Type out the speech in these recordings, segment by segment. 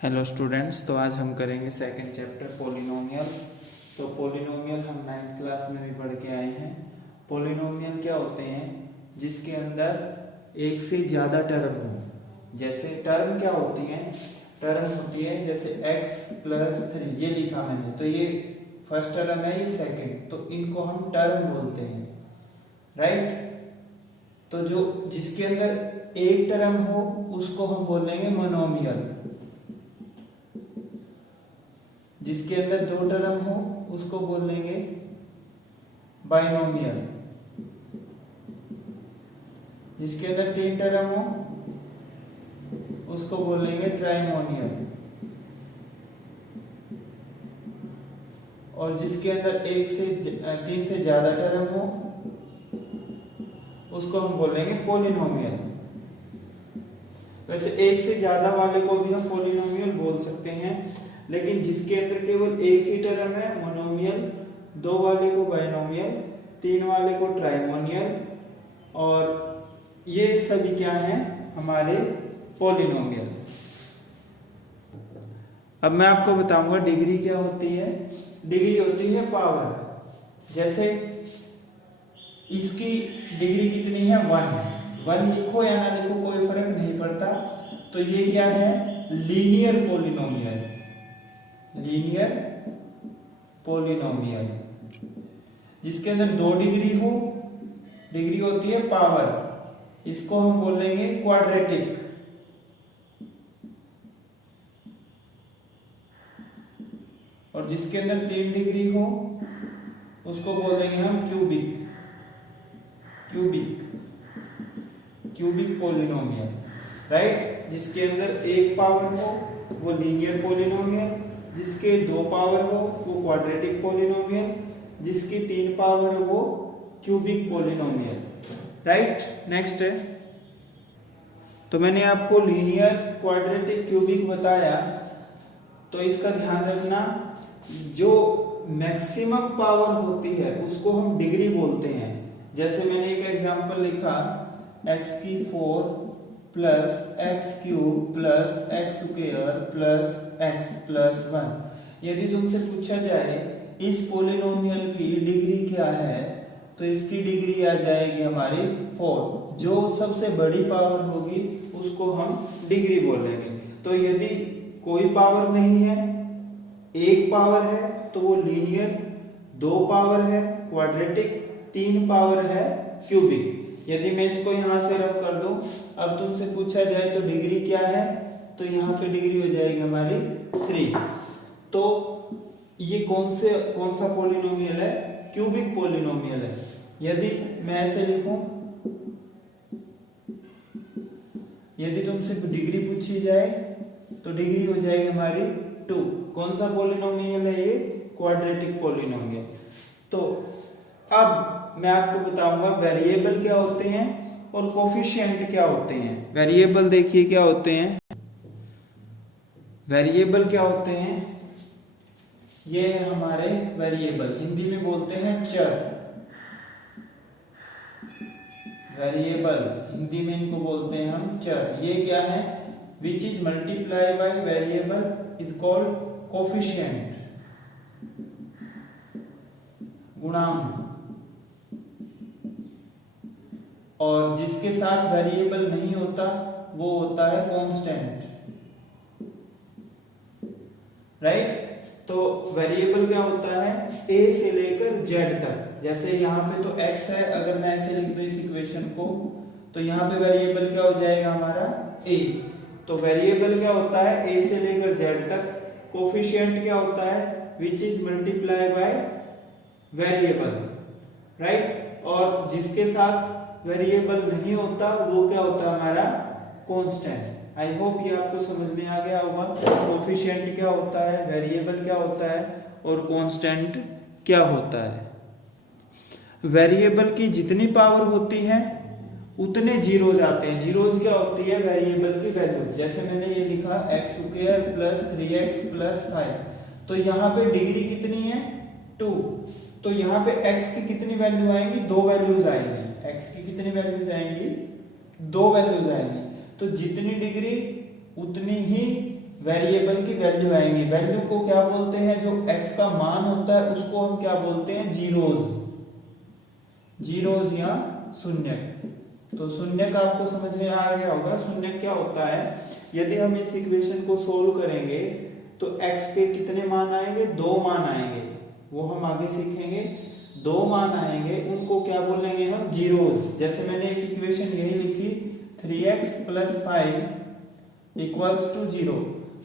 Hello students, तो आज हम करेंगे सेकंड चैप्टर पॉलिनोमियल्स। तो पॉलिनोमियल हम 9th क्लास में भी पढ़ के आए हैं। पॉलिनोमियल क्या होते हैं? जिसके अंदर एक से ज़्यादा टर्म हो। जैसे टर्म क्या होती है? टर्म होती है जैसे x + 3, ये लिखा मैंने, तो ये फर्स्ट टर्म है, ये सेकेंड, तो इनको हम टर्म बोलते हैं, राइट। तो जो जिसके अंदर एक टर्म हो उसको हम बोलेंगे मोनोमियल, जिसके अंदर दो टर्म हो उसको बोलेंगे बाइनोमियल, जिसके अंदर तीन टर्म हो उसको बोलेंगे ट्राइमोनियल, और जिसके अंदर तीन से ज्यादा टर्म हो उसको हम बोलेंगे पॉलिनोमियल। वैसे एक से ज्यादा वाले को भी हम पॉलिनोमियल बोल सकते हैं, लेकिन जिसके अंदर केवल एक ही टर्म है मोनोमियल, दो वाले को बाइनोमियल, तीन वाले को ट्राइमोनियल, और ये सभी क्या हैं? हमारे पॉलिनोमियल। अब मैं आपको बताऊंगा डिग्री क्या होती है। डिग्री होती है पावर। जैसे इसकी डिग्री कितनी है? 1 लिखो या ना लिखो कोई फर्क नहीं पड़ता। तो ये क्या है? Linear polynomial. लीनियर पॉलिनोमियल जिसके अंदर 2 डिग्री हो, डिग्री होती है पावर, इसको हम बोलेंगे क्वाड्रेटिक। और जिसके अंदर 3 डिग्री हो उसको बोलेंगे हम क्यूबिक। Cubic polynomial, right. जिसके अंदर एक पावर हो वो लीनियर पॉलिनोमियल, जिसके 2 पावर हो वो क्वाड्रेटिक पॉलिनोमियल, जिसकी 3 पावर हो वो क्यूबिक पॉलिनोमियल, राइट। नेक्स्ट है, तो मैंने आपको लीनियर, क्वाड्रेटिक, क्यूबिक बताया, तो इसका ध्यान रखना, जो मैक्सिमम पावर होती है उसको हम डिग्री बोलते हैं। जैसे मैंने एक एग्जांपल लिखा, x⁴ + x³ + x² + x + 1। यदि तुमसे पूछा जाए इस पॉलिनोमियल की डिग्री क्या है, तो इसकी डिग्री आ जाएगी हमारी 4। जो सबसे बड़ी पावर होगी उसको हम डिग्री बोलेंगे। तो यदि कोई पावर नहीं है, एक पावर है, तो वो लीनियर, 2 पावर है क्वाड्रेटिक, 3 पावर है क्यूबिक। यदि मैं इसको यहां से रफ कर दूं, अब तुमसे पूछा जाए तो डिग्री क्या है, तो यहाँ पे डिग्री हो जाएगी हमारी 3। तो ये कौन सा पॉलिनोमियल है? क्यूबिक पॉलिनोमियल है। यदि मैं ऐसे लिखूं, यदि तुमसे डिग्री पूछी जाए तो डिग्री हो जाएगी हमारी 2। कौन सा पॉलिनोमियल है ये? Quadratic polynomial. तो अब मैं आपको बताऊंगा वेरिएबल क्या होते हैं और कोफिशिएंट क्या होते हैं। वेरिएबल देखिए क्या होते हैं। वेरिएबल क्या होते हैं? ये है हमारे वेरिएबल, हिंदी में बोलते हैं चर। वेरिएबल हिंदी में इनको बोलते हैं हम चर। ये क्या है? Which is multiply by variable is called coefficient, गुणांक। और जिसके साथ वेरिएबल नहीं होता वो होता है कांस्टेंट, राइट। तो वेरिएबल क्या होता है? a से लेकर z तक। जैसे यहाँ पे तो x है, अगर मैं ऐसे लिख दूं इस इक्वेशन को, तो यहाँ पे वेरिएबल क्या हो जाएगा हमारा? a। तो वेरिएबल क्या होता है? a से लेकर z तक। कोफिशिएंट क्या होता है? Which is multiply by variable, right. और जिसके साथ वेरिएबल नहीं होता वो क्या होता है हमारा? कांस्टेंट। आई होप ये आपको समझ में आ गया होगा। कोफिशिएंट क्या होता है, वेरिएबल क्या होता है, और कांस्टेंट क्या होता है। वेरिएबल की जितनी पावर होती है उतने जीरोज आते हैं। जीरोज क्या होती है? वेरिएबल की वैल्यू। जैसे मैंने ये लिखा x² + 3x + 5, तो यहाँ पे डिग्री कितनी है? 2। तो यहाँ पे x की कितनी वैल्यू आएंगी? 2 वैल्यूज आएंगी। x की कितनी वैल्यूज आएंगी? 2 वैल्यूज आएंगी। तो जितनी डिग्री उतनी ही वेरिएबल की वैल्यू आएंगी। वैल्यू को क्या बोलते हैं, जो x का मान होता है उसको हम क्या बोलते हैं, जीरोज, जीरोज या शून्य। तो शून्य का आपको समझ में आ गया होगा। शून्य क्या होता है, यदि हम इस इक्वेशन को सोल्व करेंगे तो x के कितने मान आएंगे, 2 मान आएंगे, वो हम आगे सीखेंगे। 2 मान आएंगे, उनको क्या बोलेंगे हम, जीरोज। जैसे मैंने एक इक्वेशन यही लिखी 3x + 5 = 0।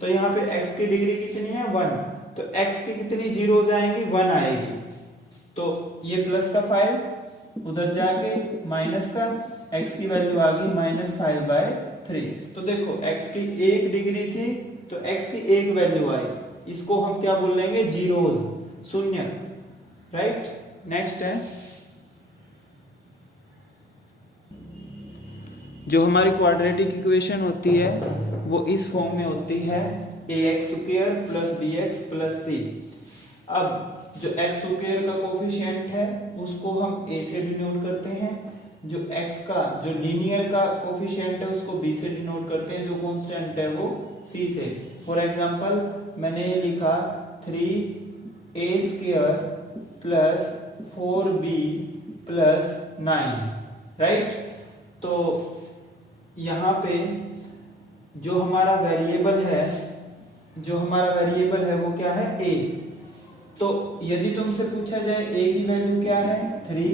तो यहाँ पे x की डिग्री कितनी है, 1। तो x की कितनी जीरोज आएंगी, 1 आएगी। तो ये प्लस का 5 उधर जाके माइनस का, x की वैल्यू आ गई -5/3। तो देखो x की 1 डिग्री थी तो x की 1 वैल्यू आई, इसको हम क्या बोल लेंगे, जीरोज, शून्य, राइट। नेक्स्ट है जो हमारी क्वाड्रेटिक इक्वेशन होती है वो इस फॉर्म में होती है ax² + bx + c। अब जो x² का कोफिशिएंट है उसको हम a से डिनोट करते हैं, जो x का जो लीनियर का कोफिशिएंट है उसको b से डिनोट करते हैं, जो कांस्टेंट है वो c से। फॉर एग्जांपल मैंने ये लिखा 3a² + 4b + 9, राइट। तो यहाँ पे जो हमारा वेरिएबल है, वो क्या है, a। तो यदि तुमसे पूछा जाए a की वैल्यू क्या है, 3,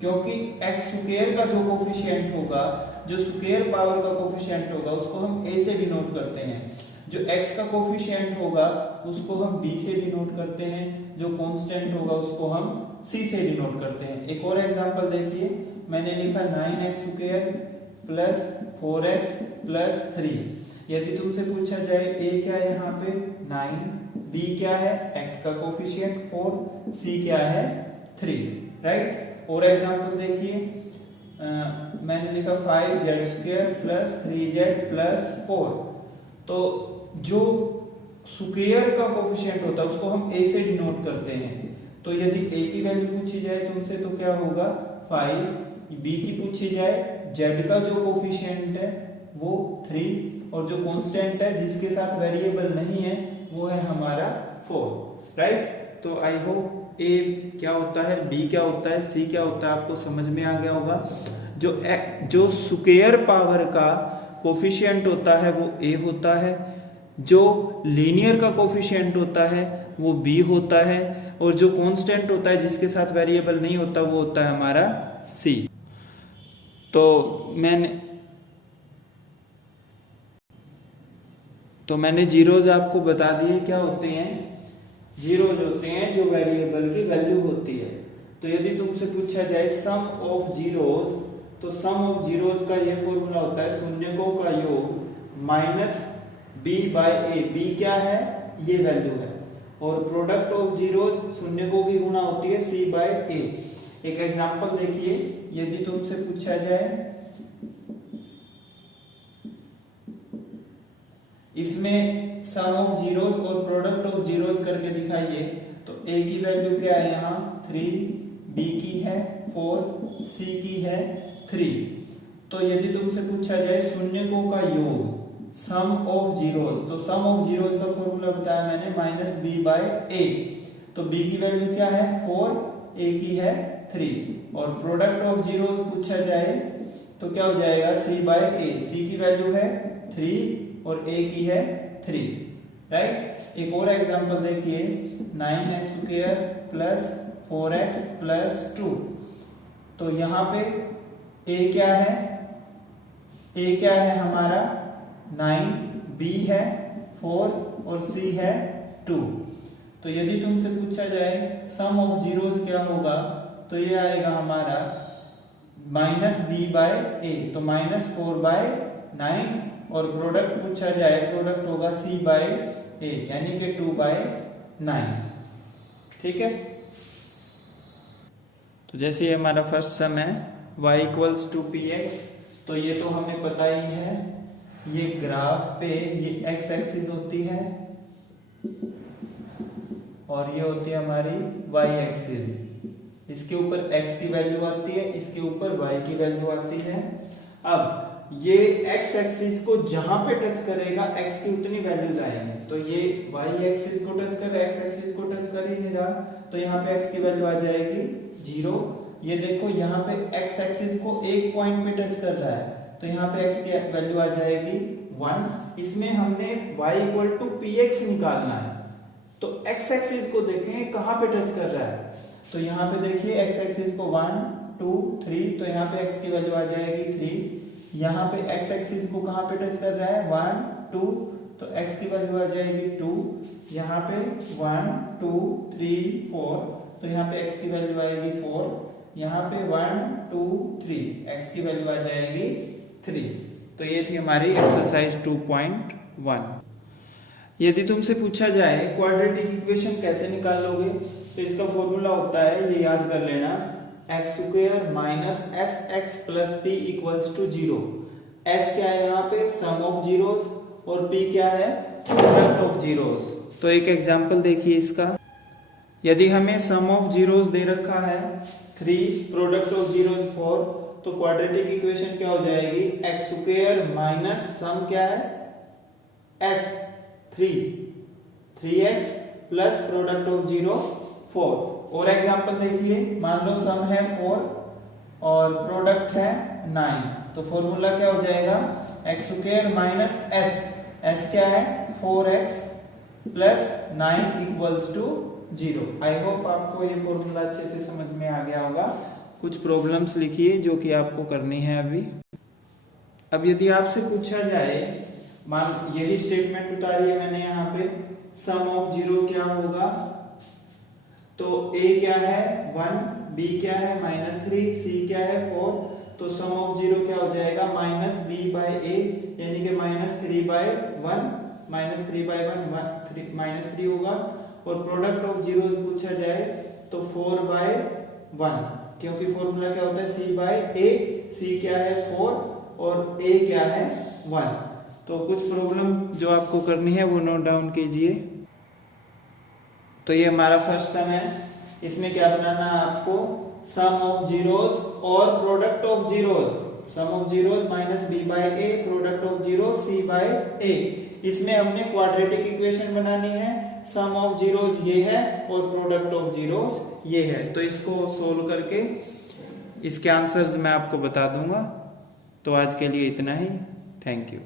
क्योंकि x² का जो कोफिशिएंट होगा, जो स्क्वायर पावर का कोफिशिएंट होगा उसको हम a से डिनोट करते हैं, जो x का कोफिशिएंट होगा उसको हम b से डिनोट करते हैं, जो कांस्टेंट होगा उसको हम c से डिनोट करते हैं। एक और एग्जांपल देखिए, मैंने लिखा 9x² + 4x + 3। यदि तुमसे पूछा जाए a क्या है यहाँ पे, 9, b क्या है, x का कोफिशिएंट 4, c क्या है, 3, राइट। और एग्जांपल देखिए, मैंने लिखा 5z² + 3z + 4। तो जो स्क्वायर का कोफिशिएंट होता है उसको हम a से डिनोट करते हैं। तो यदि a की वैल्यू पूछी जाए तुमसे तो क्या होगा, 5, b की पूछी जाए, z का जो कोफिशिएंट है वो 3, और जो कांस्टेंट है जिसके साथ वेरिएबल नहीं है वो है हमारा 4, राइट। तो आई होप a क्या होता है, b क्या होता है, c क्या होता है आपको समझ में आ गया होगा। जो स्क्वायर पावर का कोफिशिएंट होता है वो a होता है, जो लीनियर का कोफिशिएंट होता है वो b होता है, और जो कांस्टेंट होता है जिसके साथ वेरिएबल नहीं होता वो होता है हमारा c। तो मैंने जीरोज आपको बता दिए क्या होते हैं, जीरोज होते हैं जो वेरिएबल की वैल्यू होती है। तो यदि तुमसे पूछा जाए सम ऑफ जीरोज, तो सम ऑफ जीरोज का ये फॉर्मूला होता है शून्यकों का योग -b/a। b क्या है, ये वैल्यू है, और प्रोडक्ट ऑफ जीरोज शून्यकों की गुणा होती है c/a। एक एग्जांपल देखिए, यदि तुमसे पूछा जाए इसमें सम ऑफ जीरोज और प्रोडक्ट ऑफ जीरोज करके दिखाइए, तो a की वैल्यू क्या है यहाँ 3, b की है 4, c की है 3। तो यदि तुमसे पूछा जाए शून्यकों का योग सम ऑफ जीरोज, तो सम ऑफ जीरोज का फॉर्मूला बताया मैंने -b/a। तो b की वैल्यू क्या है 4, a की है 3, और प्रोडक्ट ऑफ जीरोज पूछा जाए तो क्या हो जाएगा c/a। c की वैल्यू है 3 और a की है 3, राइट। एक और एग्जांपल देखिए, 9x² + 4x + 2। तो यहाँ पे a क्या है, a क्या है हमारा 9, b है 4 और c है 2। तो यदि तुमसे पूछा जाए सम ऑफ जीरोज क्या होगा, तो ये आएगा हमारा -b/a, तो -4/9, और प्रोडक्ट पूछा जाए, प्रोडक्ट होगा c/a यानी कि 2/9, ठीक है। तो जैसे ये हमारा फर्स्ट सम है y = px, तो ये तो हमें पता ही है, ये ग्राफ पे ये x एक्सिस होती है और ये होती है हमारी y एक्सिस। इसके ऊपर x की वैल्यू आती है, इसके ऊपर y की वैल्यू आती है। अब ये x एक्सिस को जहां पे टच करेगा x की उतनी वैल्यूज आएंगी। तो ये y एक्सिस को टच कर रहा है, x एक्सिस को टच कर ही नहीं रहा, तो यहाँ पे x की वैल्यू आ जाएगी 0। ये देखो यहाँ पे x एक्सिस को एक पॉइंट पे टच कर रहा है, तो यहाँ पे x की वैल्यू आ जाएगी 1। इसमें हमने y इक्वल टू px निकालना है, तो x एक्सिस को देखें कहाँ पे टच कर रहा है, तो यहाँ पे देखिए x एक्सिस को 1 2 3, तो यहाँ पे x की वैल्यू आ जाएगी 3। यहाँ पे x एक्सिस को कहाँ पे टच कर रहा है 1 2, तो x की वैल्यू आ जाएगी 2। यहाँ पे 1 2 3 4, तो यहाँ पे x की वैल्यू आएगी 4। यहाँ पे 1 2 3, x की वैल्यू आ जाएगी 3। तो ये थी हमारी एक्सरसाइज 2.1। यदि तुमसे पूछा जाए क्वाड्रेटिक इक्वेशन कैसे निकाल लोगे, तो इसका फॉर्मूला होता है, ये याद कर लेना, x square minus s x plus p equals to 0। S क्या है यहाँ पे, सम ऑफ जीरोस, और पी क्या है, प्रोडक्ट ऑफ जीरोस। तो एक एग्जांपल देखिए इसका, यदि हमें सम ऑफ जीरोस दे रखा है 3, प्रोडक्ट ऑफ जीरोस 4, तो क्वाड्रेटिक इक्वेशन क्या हो जाएगी, एक्स स्क्वायर माइनस सम क्या है S 3x plus product of 0 4। और एग्जांपल देखिए, मान लो सम है 4 और प्रोडक्ट है 9, तो फॉर्मूला क्या हो जाएगा, एक्स स्क्वायर माइनस एस क्या है 4x plus 9 equals to 0। I hope आपको ये फॉर्मूला अच्छे से समझ में आ गया होगा। कुछ प्रॉब्लम्स लिखिए जो कि आपको करनी है अभी। अब यदि आपसे पूछा जाए, मान यही स्टेटमेंट उतारी है मैंने यहाँ पे, सम ऑफ 0 क्या होगा, तो a क्या है 1, b क्या है -3, c क्या है 4, तो सम ऑफ 0 क्या हो जाएगा माइनस b बाय a, यानी कि -3 बाय 1, -3 होगा। और प्रोडक्ट ऑफ जीरो पूछा जाए तो 4 बाय 1, क्योंकि फॉर्मूला क्या होता है c बाय a, c क्या है 4 और a क्या है 1। तो कुछ प्रॉब्लम जो आपको करनी है वो नोट डाउन कीजिए। तो ये हमारा फर्स्ट सम है, इसमें क्या बनाना है आपको, सम ऑफ जीरोस और product of zeros, sum of zeros minus b by a, product of zero c by a. इसमें हमने क्वाड्रेटिक इक्वेशन बनानी है, सम ऑफ जीरोस ये है और प्रोडक्ट ऑफ जीरोस ये है। तो इसको सोल्व करके इसके आंसर्स मैं आपको बता दूंगा। तो आज के लिए इतना ही, थैंक यू।